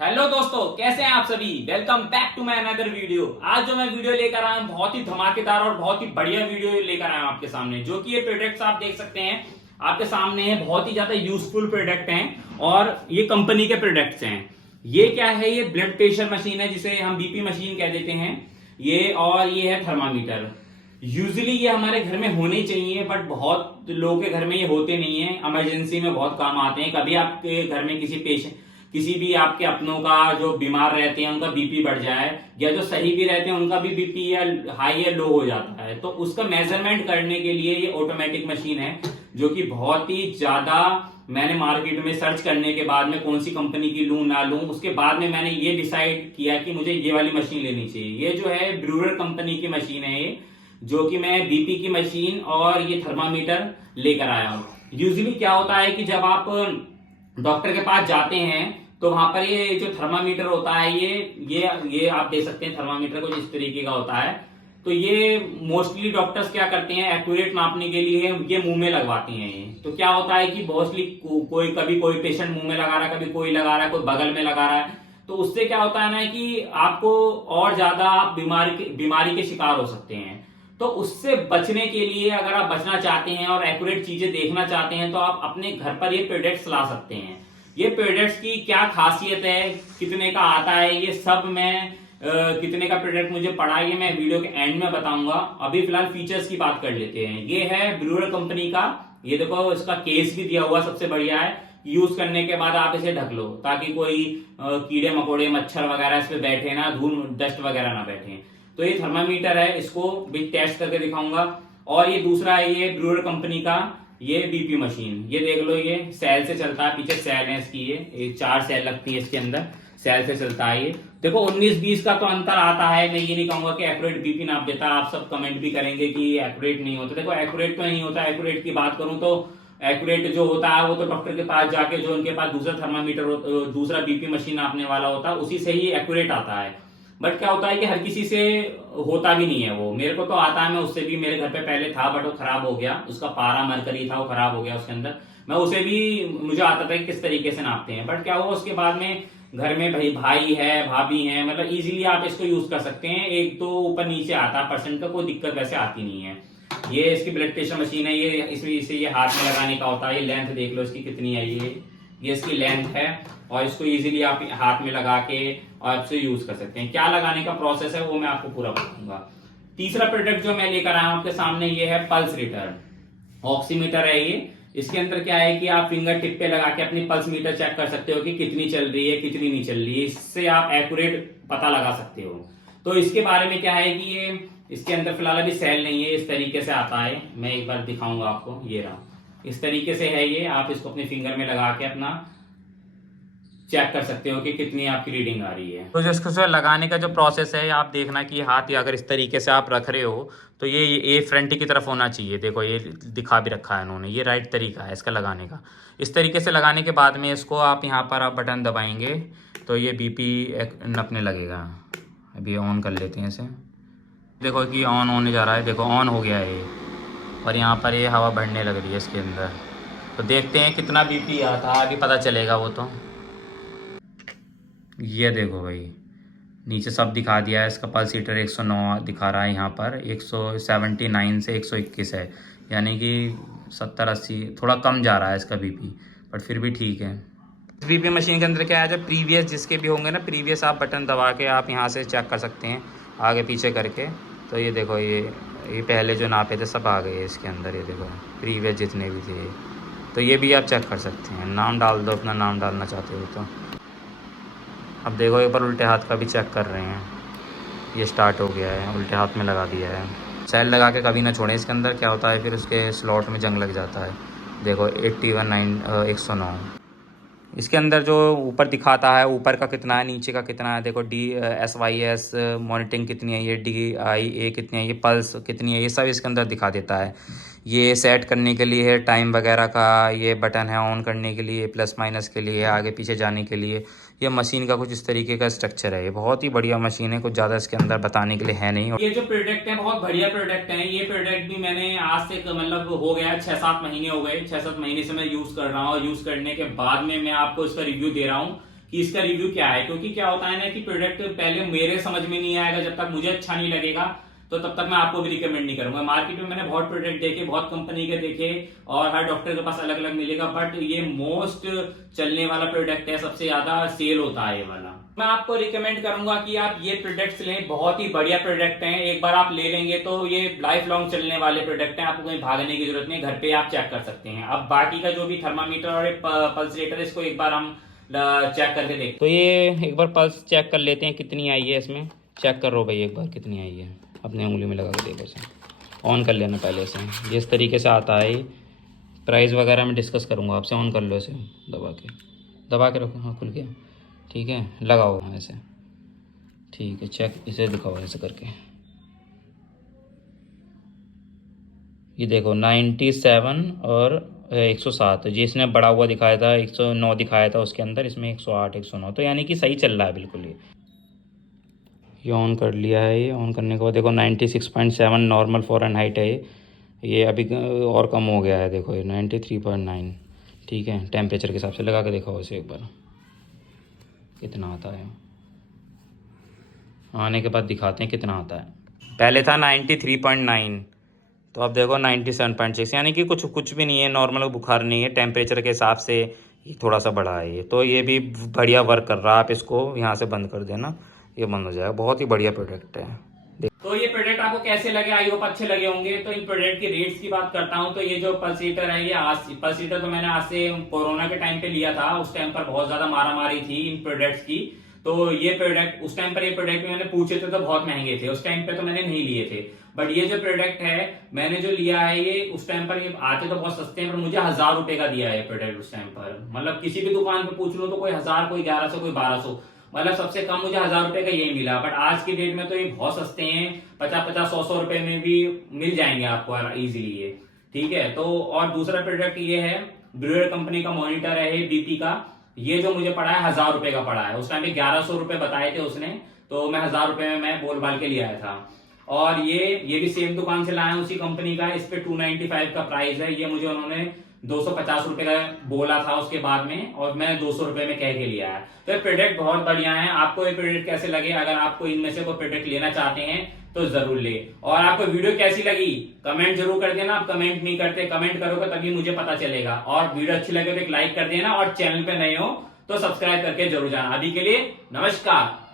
Hello दोस्तों, कैसे हैं आप सभी। Welcome back to my another video. आज जो मैं वीडियो लेकर आया हूं बहुत ही धमाकेदार और बहुत ही बढ़िया वीडियो लेकर आया हूं आपके सामने। जो कि ये प्रोडक्ट्स आप देख सकते हैं आपके सामने है, बहुत ही ज्यादा यूजफुल प्रोडक्ट हैं और ये कंपनी के प्रोडक्ट्स हैं। ये क्या है, ये ब्लड प्रेशर मशीन है जिसे हम बीपी मशीन कह देते हैं ये, और ये है थर्मामीटर। यूजुअली ये हमारे घर में होने चाहिए, बट बहुत लोगों के घर में ये होते नहीं है। इमरजेंसी में बहुत काम आते हैं। कभी आपके घर में किसी भी आपके अपनों का जो बीमार रहते हैं उनका बीपी बढ़ जाए, या जो सही भी रहते हैं उनका भी बीपी या हाई या लो हो जाता है, तो उसका मेजरमेंट करने के लिए ये ऑटोमेटिक मशीन है, जो कि बहुत ही ज्यादा मैंने मार्केट में सर्च करने के बाद में कौन सी कंपनी की लूं ना लूं, उसके बाद में मैंने ये डिसाइड किया कि मुझे ये वाली मशीन लेनी चाहिए। ये जो है ब्रूअर कंपनी की मशीन है ये, जो कि मैं बीपी की मशीन और ये थर्मामीटर लेकर आया हूं। यूजुअली क्या होता है कि जब आप डॉक्टर के पास जाते हैं तो वहां पर ये जो थर्मामीटर होता है ये आप देख सकते हैं थर्मामीटर कुछ इस तरीके का होता है। तो ये मोस्टली डॉक्टर्स क्या करते हैं, एक्यूरेट नापने के लिए ये मुंह में लगवाती हैं। ये तो क्या होता है कि मोस्टली कभी कोई पेशेंट मुंह में लगा रहा है, कभी कोई लगा रहा है, कोई बगल में लगा रहा है। तो उससे क्या होता है ना कि आपको और ज्यादा आप बीमारी के शिकार हो सकते हैं। तो उससे बचने के लिए अगर आप बचना चाहते हैं और एक्यूरेट चीजें देखना चाहते हैं तो आप अपने घर पर ये प्रोडक्ट्स ला सकते हैं। ये प्रोडक्ट्स की क्या खासियत है, कितने का आता है, ये सब मैं कितने का प्रोडक्ट मुझे पड़ा ये मैं वीडियो के एंड में बताऊंगा। अभी फिलहाल फीचर्स की बात कर लेते हैं। ये है ब्रूअर कंपनी का। ये देखो इसका केस भी दिया हुआ, सबसे बढ़िया है। यूज करने के बाद आप इसे ढक लो ताकि कोई कीड़े मकोड़े मच्छर वगैरह इस पे बैठे ना, धूल डस्ट वगैरह ना बैठे। तो ये थर्मामीटर है, इसको भी टेस्ट करके दिखाऊंगा। और ये दूसरा है ये ब्रूअर कंपनी का ये बीपी मशीन। ये देख लो, ये सेल से चलता है, पीछे सेल है इसकी, ये 4 सेल लगती है इसके अंदर, सेल से चलता है। ये देखो 19-20 का तो अंतर आता है। मैं ये नहीं कहूंगा कि एक्यूरेट बीपी नाप देता। आप सब कमेंट भी करेंगे कि एक्यूरेट नहीं होता। देखो एक्यूरेट तो नहीं होता। एक्यूरेट की बात करूं तो एक्यूरेट जो होता है वो तो डॉक्टर के पास जाके, जो उनके पास दूसरा थर्मामीटर दूसरा बीपी मशीन नापने वाला होता है, उसी से ही एक्यूरेट आता है। बट क्या होता है कि हर किसी से होता भी नहीं है वो। मेरे को तो आता है, मैं उससे भी मेरे घर पे पहले था बट वो खराब हो गया। उसका पारा मरकरी था, वो खराब हो गया उसके अंदर। मैं उसे भी मुझे आता था कि किस तरीके से नापते हैं। बट क्या हुआ उसके बाद में घर में भाई है, भाभी है, मतलब इजीली आप इसको यूज कर सकते हैं। एक तो ऊपर नीचे आता है परसेंट का, कोई दिक्कत वैसे आती नहीं है। ये इसकी ब्लड प्रेशर मशीन है। ये इसे ये हाथ में लगाने का होता है। ये लेंथ देख लो इसकी कितनी है। ये इसकी लेंथ है और इसको इजीली आप हाथ में लगा के और आपसे यूज कर सकते हैं। क्या लगाने का प्रोसेस है वो मैं आपको पूरा बताऊंगा। तीसरा प्रोडक्ट जो मैं लेकर आया हूं आपके सामने ये है पल्स रीडर, ऑक्सीमीटर है ये। इसके अंदर क्या है कि आप फिंगर टिप पे लगा के अपनी पल्स मीटर चेक कर सकते हो कि कितनी चल रही है, कितनी नहीं चल रही है। इससे आप एक्यूरेट पता लगा सकते हो। तो इसके बारे में क्या है कि ये इसके अंदर फिलहाल अभी सेल नहीं है, इस तरीके से आता है। मैं एक बार दिखाऊंगा आपको, ये रहा, इस तरीके से है ये। आप इसको अपने फिंगर में लगा के अपना चेक कर सकते हो कि कितनी आपकी रीडिंग आ रही है। तो जो इसको लगाने का जो प्रोसेस है, आप देखना कि हाथ अगर इस तरीके से आप रख रहे हो तो ये फ्रंट की तरफ होना चाहिए। देखो ये दिखा भी रखा है इन्होंने, ये राइट तरीका है इसका लगाने का। इस तरीके से लगाने के बाद में इसको आप यहाँ पर आप बटन दबाएंगे तो ये बीपी नपने लगेगा। अभी ऑन कर लेते हैं इसे। देखो कि ऑन होने जा रहा है, देखो ऑन हो गया है ये, और यहाँ पर ये हवा बढ़ने लग रही है इसके अंदर। तो देखते हैं कितना बीपी आता है, आगे पता चलेगा वो। तो ये देखो भाई, नीचे सब दिखा दिया है। इसका पल्स हीटर 109 दिखा रहा है, यहाँ पर 179 से 121 है, यानी कि 70-80 थोड़ा कम जा रहा है इसका बीपी, बट फिर भी ठीक है। बीपी मशीन के अंदर क्या है, जब प्रीवियस जिसके भी होंगे ना, प्रीवियस आप बटन दबा के आप यहाँ से चेक कर सकते हैं आगे पीछे करके। तो ये देखो ये पहले जो नापे थे सब आ गए इसके अंदर। ये देखो प्रीवियस जितने भी थे, तो ये भी आप चेक कर सकते हैं। नाम डाल दो, अपना नाम डालना चाहते हो तो। अब देखो एक बार उल्टे हाथ का भी चेक कर रहे हैं। ये स्टार्ट हो गया है, उल्टे हाथ में लगा दिया है। सेल लगा के कभी ना छोड़ें, इसके अंदर क्या होता है फिर उसके स्लॉट में जंग लग जाता है। देखो 109 इसके अंदर जो ऊपर दिखाता है, ऊपर का कितना है, नीचे का कितना है। देखो SYS मॉनिटरिंग कितनी है, ये DIA कितनी है, ये पल्स कितनी है, ये सब इसके अंदर दिखा देता है। ये सेट करने के लिए है टाइम वगैरह का, ये बटन है ऑन करने के लिए, प्लस माइनस के लिए, आगे पीछे जाने के लिए। ये मशीन का कुछ इस तरीके का स्ट्रक्चर है। ये बहुत ही बढ़िया मशीन है, कुछ ज़्यादा इसके अंदर बताने के लिए है नहीं। ये जो प्रोडक्ट है बहुत बढ़िया प्रोडक्ट है। ये प्रोडक्ट भी मैंने आज से मतलब हो गया 6-7 महीने हो गए। 6-7 महीने से मैं यूज कर रहा हूँ। यूज करने के बाद में मैं आपको इसका रिव्यू दे रहा हूँ कि इसका रिव्यू क्या है, क्योंकि क्या होता है ना कि प्रोडक्ट पहले मेरे समझ में नहीं आएगा, जब तक मुझे अच्छा नहीं लगेगा तो तब तक मैं आपको भी रिकमेंड नहीं करूंगा। मार्केट में मैंने बहुत प्रोडक्ट देखे, बहुत कंपनी के देखे और हर डॉक्टर के पास अलग अलग मिलेगा, बट ये मोस्ट चलने वाला प्रोडक्ट है, सबसे ज्यादा सेल होता है ये वाला। मैं आपको रिकमेंड करूंगा कि आप ये प्रोडक्ट्स लें, बहुत ही बढ़िया प्रोडक्ट हैं। एक बार आप ले लेंगे तो ये लाइफ लॉन्ग चलने वाले प्रोडक्ट हैं, आपको कहीं भागने की जरूरत नहीं, घर पे आप चेक कर सकते हैं। अब बाकी का जो भी थर्मामीटर और पल्स रेटर, इसको एक बार हम चेक करके देखते। तो ये एक बार पल्स चेक कर लेते हैं कितनी आई है इसमें। चेक करो भाई एक बार कितनी आई है, अपने उंगली में लगा के देखो इसे, ऑन कर लेना पहले से। ये इस तरीके से आता है, प्राइस वगैरह मैं डिस्कस करूँगा आपसे। ऑन कर लो इसे, दबा के रखो, हाँ खुल गया, ठीक है, लगाओ ऐसे, ठीक है, चेक इसे दिखाओ ऐसे करके। ये देखो 97 और 107, जी इसने बढ़ा हुआ दिखाया था, 109 दिखाया था उसके अंदर, इसमें 108 109, तो यानी कि सही चल रहा है बिल्कुल। ये ऑन कर लिया है। ये ऑन करने के बाद देखो 96.7 नॉर्मल फ़ारेनहाइट है ये अभी और कम हो गया है, देखो ये 93.9, ठीक है। टेम्परेचर के हिसाब से लगा के देखो इसे एक बार कितना आता है, आने के बाद दिखाते हैं कितना आता है। पहले था 93.9, तो अब देखो 97.6, यानी कि कुछ भी नहीं है, नॉर्मल बुखार नहीं है, टेम्परेचर के हिसाब से ये थोड़ा सा बढ़ा है ये, तो ये भी बढ़िया वर्क कर रहा है। आप इसको यहाँ से बंद कर देना, ये बंद हो जाएगा। बहुत ही बढ़िया प्रोडक्ट है। तो ये प्रोडक्ट आपको कैसे लगे, आई होप अच्छे लगे होंगे। तो इन प्रोडक्ट की रेट्स की बात करता हूँ, तो ये जो पल्स हीटर है, ये पल्स हीटर तो मैंने आज से कोरोना के टाइम पे लिया था, उस टाइम पर बहुत ज्यादा मारामारी थी इन प्रोडक्ट्स की। तो ये प्रोडक्ट उस टाइम पर, ये प्रोडक्ट मैंने पूछे थे तो बहुत महंगे थे, उस टाइम पे तो मैंने नहीं लिए थे। बट ये जो प्रोडक्ट है मैंने जो लिया है, ये उस टाइम पर, ये आते तो बहुत सस्ते हैं, पर मुझे 1000 रुपए का दिया है प्रोडक्ट उस टाइम पर। मतलब किसी भी दुकान पे पूछ लो तो कोई 1000, कोई 1100, कोई 1200, मतलब सबसे कम मुझे 1000 रुपए का यही मिला। बट आज की डेट में तो ये बहुत सस्ते हैं, 50-50 100 रुपए में भी मिल जाएंगे आपको इजीली ये, ठीक है। तो और दूसरा प्रोडक्ट ये है, ब्रूअर कंपनी का मॉनिटर है बीपी का, ये जो मुझे पड़ा है 1000 रुपए का पड़ा है। उस टाइम पे 1100 रुपए बताए थे उसने, तो मैं 1000 रुपए में मैं बोल बाल के ले आया था। और ये भी सेम दुकान से लाया उसी कंपनी का, इस पे 295 का प्राइस है। ये मुझे उन्होंने 250 रुपए का बोला था उसके बाद में, और मैं 200 रुपए में कह के लिया है। तो ये प्रोडक्ट बहुत बढ़िया है। आपको ये प्रोडक्ट कैसे लगे, अगर आपको इनमें से कोई प्रोडक्ट लेना चाहते हैं तो जरूर ले। और आपको वीडियो कैसी लगी कमेंट जरूर कर देना। आप कमेंट नहीं करते, कमेंट करोगे तभी मुझे पता चलेगा। और वीडियो अच्छी लगे तो एक लाइक कर देना, और चैनल पे नए हो तो सब्सक्राइब करके जरूर जाना। अभी के लिए नमस्कार।